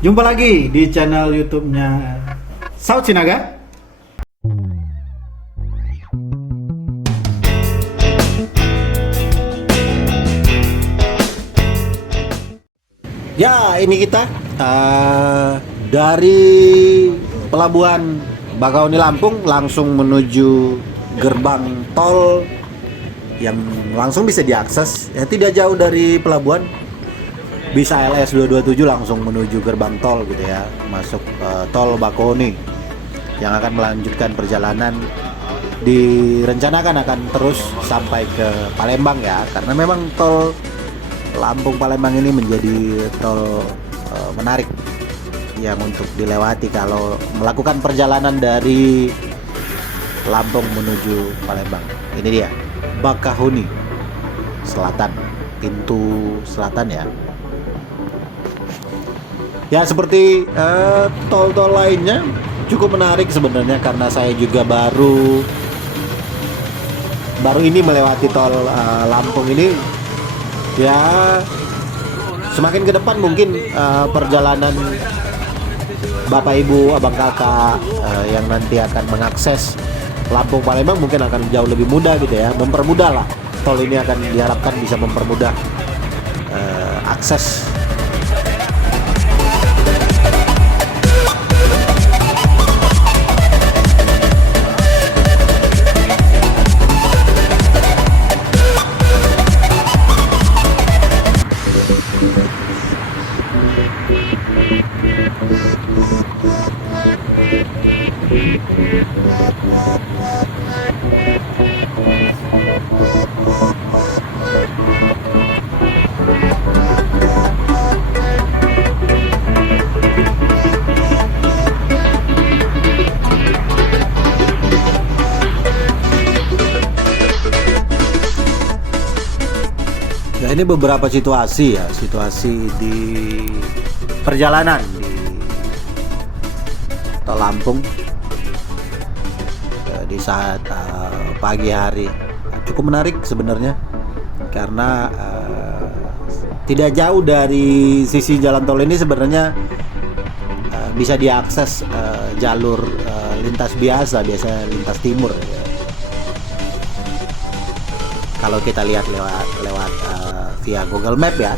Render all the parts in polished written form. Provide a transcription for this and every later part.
Jumpa lagi di channel YouTube-nya Saud Sinaga. Ya, ini kita dari Pelabuhan Bakahuni Lampung langsung menuju gerbang tol yang langsung bisa diakses. Ya, tidak jauh dari pelabuhan. Bisa LS 227 langsung menuju gerbang tol gitu ya, masuk tol Bakahuni yang akan melanjutkan perjalanan, direncanakan akan terus sampai ke Palembang ya, karena memang tol Lampung Palembang ini menjadi tol menarik yang untuk dilewati kalau melakukan perjalanan dari Lampung menuju Palembang. Ini dia Bakahuni Selatan, pintu selatan ya. Ya, seperti tol-tol lainnya cukup menarik sebenarnya, karena saya juga baru ini melewati tol Lampung ini. Ya, semakin ke depan mungkin perjalanan Bapak Ibu, Abang Kakak yang nanti akan mengakses Lampung Palembang mungkin akan jauh lebih mudah gitu ya, mempermudah lah. Tol ini akan diharapkan bisa mempermudah akses. Nah, ini beberapa situasi ya, situasi di perjalanan di tol Lampung di saat pagi hari. Cukup menarik sebenarnya, karena tidak jauh dari sisi jalan tol ini sebenarnya bisa diakses jalur lintas biasa lintas timur ya. Kalau kita lihat lewat via Google Map ya.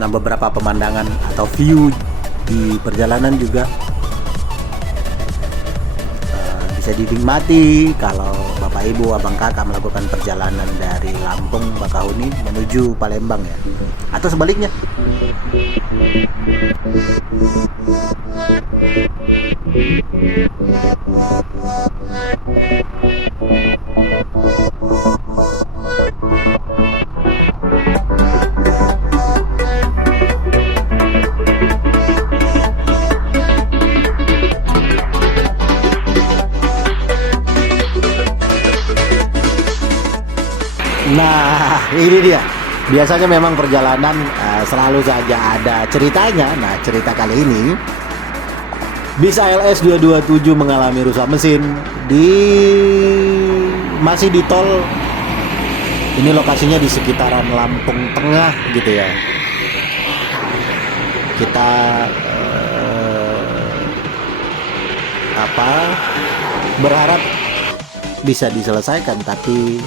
Nah, beberapa pemandangan atau view di perjalanan juga bisa dinikmati kalau Bapak Ibu, Abang Kakak melakukan perjalanan dari Lampung Bakahuni menuju Palembang ya, atau sebaliknya. Nah, ini dia. Biasanya memang perjalanan selalu saja ada ceritanya. Nah, cerita kali ini bisa LS 227 mengalami rusak mesin masih di tol. Ini lokasinya di sekitaran Lampung Tengah gitu ya. Kita berharap bisa diselesaikan, tapi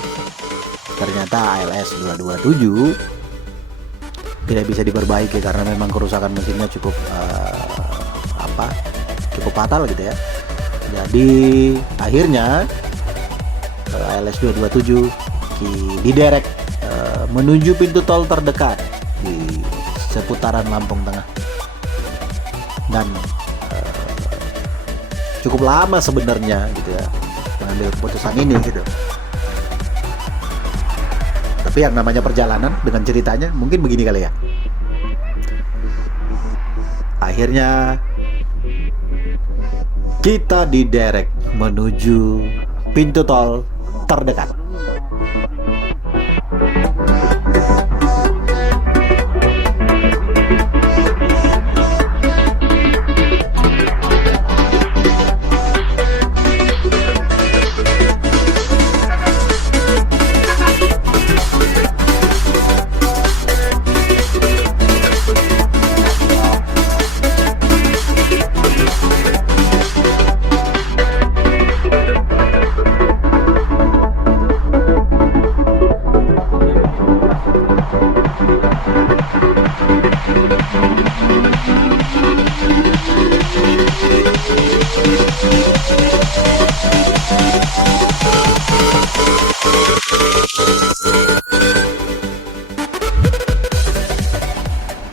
ternyata ALS 227 tidak bisa diperbaiki karena memang kerusakan mesinnya cukup fatal gitu ya. Jadi akhirnya ALS 227 diderek menuju pintu tol terdekat di seputaran Lampung Tengah, dan cukup lama sebenarnya gitu ya mengambil keputusan ini gitu. Tapi yang namanya perjalanan dengan ceritanya mungkin begini kali ya. Akhirnya kita diderek menuju pintu tol terdekat.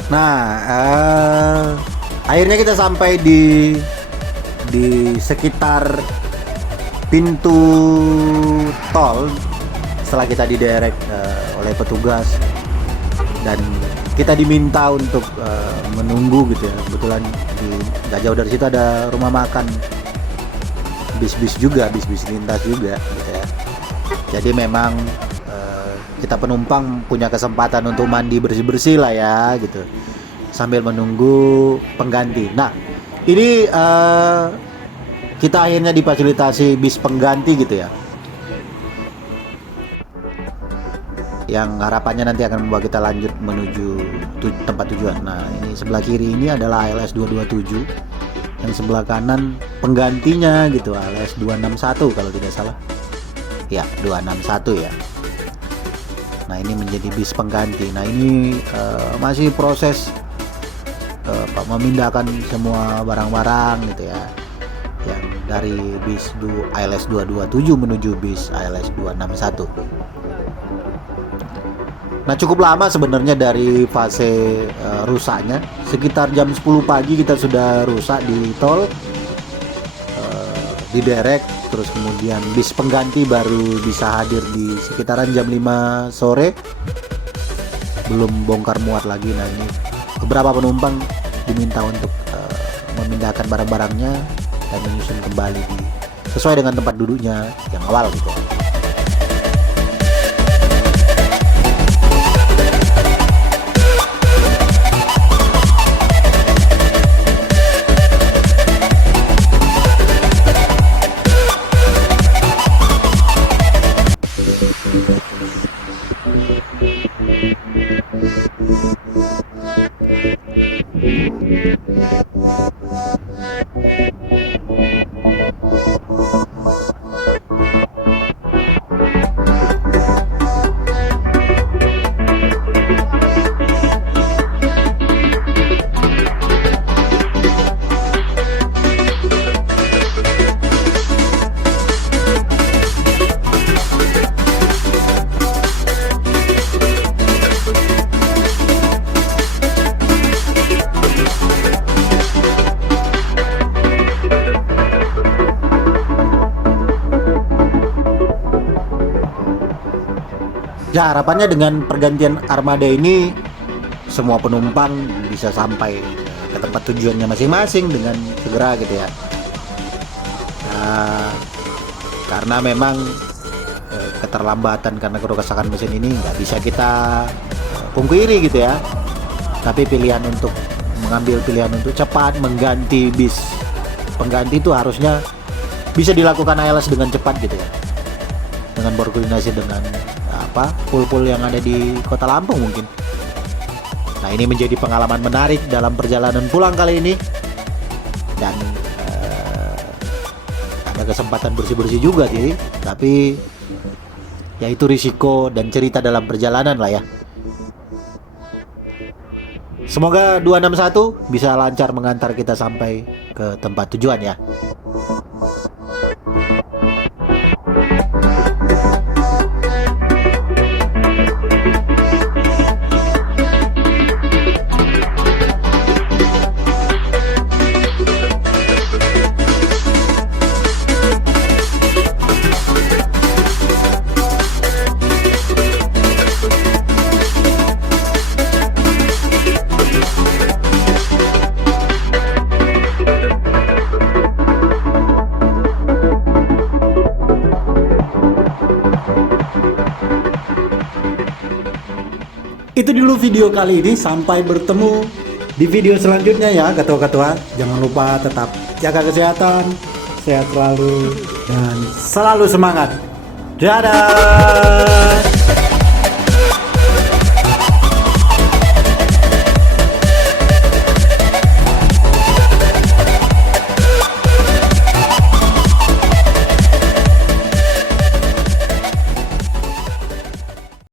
Nah, akhirnya kita sampai di sekitar pintu tol setelah kita diderek oleh petugas dan kita diminta untuk menunggu gitu ya. Kebetulan nggak jauh dari situ ada rumah makan, bis-bis lintas juga gitu ya. Jadi memang kita penumpang punya kesempatan untuk mandi bersih-bersih lah ya gitu sambil menunggu pengganti. Nah ini kita akhirnya difasilitasi bis pengganti gitu ya, yang harapannya nanti akan membawa kita lanjut menuju tempat tujuan. Nah ini sebelah kiri ini adalah ALS 227, yang sebelah kanan penggantinya gitu, ALS 261 kalau tidak salah ya, 261 ya. Nah ini menjadi bis pengganti. Nah ini masih proses memindahkan semua barang-barang gitu ya, yang dari bis ALS 227 menuju bis ALS 261. Nah cukup lama sebenarnya dari fase rusaknya. Sekitar jam 10 pagi kita sudah rusak di tol, diderek, terus kemudian bis pengganti baru bisa hadir di sekitaran jam 5 sore, belum bongkar muat lagi. Nah ini beberapa penumpang diminta untuk memindahkan barang-barangnya dan menyusun kembali sesuai dengan tempat duduknya yang awal gitu. Ya harapannya dengan pergantian armada ini semua penumpang bisa sampai ke tempat tujuannya masing-masing dengan segera gitu ya. Nah, karena memang keterlambatan karena kerusakan mesin ini nggak bisa kita pungkiri gitu ya. Tapi mengambil pilihan untuk cepat mengganti bis pengganti itu harusnya bisa dilakukan ALS dengan cepat gitu ya, dengan berkoordinasi dengan pul-pul yang ada di Kota Lampung mungkin. Nah ini menjadi pengalaman menarik dalam perjalanan pulang kali ini, dan ada kesempatan bersih-bersih juga sih, tapi ya itu risiko dan cerita dalam perjalanan lah ya. Semoga 261 bisa lancar mengantar kita sampai ke tempat tujuan ya. Itu dulu video kali ini, sampai bertemu di video selanjutnya ya ketua-ketua. Jangan lupa tetap jaga kesehatan, sehat selalu, dan selalu semangat. Dadah.